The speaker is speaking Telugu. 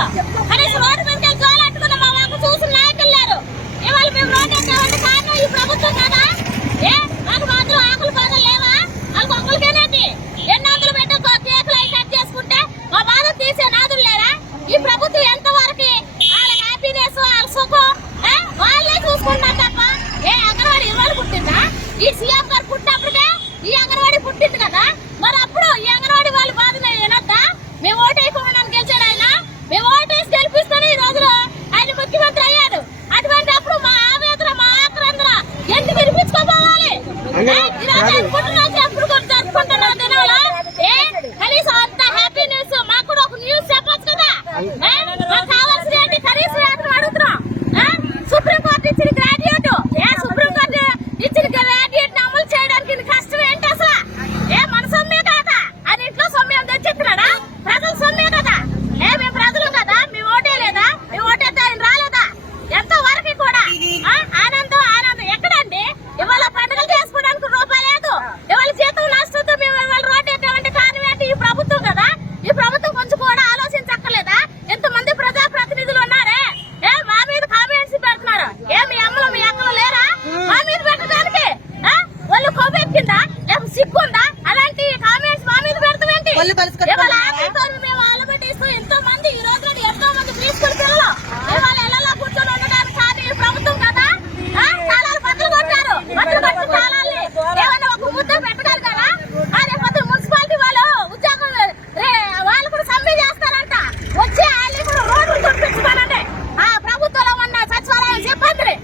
నాయకులు కనీసం రోడ్డు మీదకి జోలు అట్టుకున్న మా మాకు చూసిన నాయకులు లేరు. ఇవాళ మేము రోడ్డు ఎక్కామంటే కారణం ఈ ప్రభుత్వం కదా. మాకు మాత్రం ఆకులు బాధలు లేవా? వాళ్ళకి ఒక్కరికేనేది ఎన్ని వందలు పెట్టి కేకులు అవి కట్ చేసుకుంటే మా బాధ తీసే నాదులు లేరా? ఈ ప్రభుత్వం ఎంతవరకు వాళ్ళ హ్యాపీనెస్ వాళ్ళ సుఖం వాళ్ళే చూసుకుంటారు తప్ప అంగన్వాడీ ఇవాళ పుట్టిందా? ఈ సీఎం గారు పుట్టినప్పుడే ఈ అంగన్వాడీ పుట్టింది కదా. మరి అప్పుడు ఈ అంగన్వాడీ వాళ్ళ బాధ వినొద్దా? మేము ఓటేయకుండా గెలిచాడు ఆయన. మేము ఓటేసి గెలిపిస్తేనే ఈ రోజులో ఆయన ముఖ్యమంత్రి అయ్యాడు. అటువంటి అప్పుడు మా ఆవేదన మా ఆక్రందన ఎందుకు వినిపించుకోపోవాలి? ఎప్పుడు జరుపుకుంటున్నాం దినాలు కనీసం అంత హ్యాపీనెస్ మాకు కూడా ఒక న్యూస్ చెప్పచ్చు కదా. మాకు కావాల్సిన ఏంటి? కనీసం వేతనం అడుగుతున్నాం. సుప్రీంకోర్టు ఇచ్చిన గ్రాడ్యుయేట్ సుప్రీంకోర్టు ఇచ్చిన గ్రాడ్యుయేట్ అమలు చేయడానికి కష్టం ఏంటి అసలు? మన సొమ్మే కాదా? అది ఇంట్లో సొమ్యం తెచ్చిస్తున్నాడా? ప్రజల సొమ్మే కదా. మేము ప్రజలు కదా. మేము ఓటే లేదా? మేము ఓటేస్తే ఆయన రాలేదా? ఎంతో వరకు కూడా ఆనందం ఆనందం ఎక్కడండి? ఇవాళ పండుగలు చేసుకోవడానికి రూపాయి లేదు. ఇవాళ జీతం నష్టంతో మేము ఇవాళ రోడ్డు ఎక్కామంటే కారణం ఏంటి? ఈ ప్రభుత్వం కదా. ఈ ప్రభుత్వం కొంచెం కూడా ఆలోచించక్కర్లేదా? ఎంతమంది ప్రజాప్రతినిధులు ఉన్నారే మా మీద కామెంట్స్ పెడుతున్నారు. మీ అమ్మలు మీ అక్కలు లేరా మా మీద పెట్టడానికి? వాళ్ళు కొవ్వెక్కిందా లేకపోతే సిగ్గుందా? అలాంటి కామెంట్స్ మా మీద పెడతామేంటి? ఇవాళ ఆకలితో మేము ఆలబెట్టిస్తూ ఎంతో మంది ఈ రోజు ఎంతో మంది ప్రీస్కూల్ పిల్లలు ఇవాళ ఎలా కూర్చొని ఉండడానికి కాదు ఈ ప్రభుత్వం కదా. తాళాలు బట్టలు కొట్టారు. బట్టలు కొట్టి తాళాలని ఏమైనా ఒక ముద్ద పెట్టగలరు కదా. రేపు మున్సిపాలిటీ వాళ్ళు ఉద్యోగం వాళ్ళు కూడా సమ్మె చేస్తారంట. వచ్చి వాళ్ళు కూడా రోడ్లు చుట్టించుకోనండి. ప్రభుత్వంలో ఉన్న సచివాలయం సిబ్బంది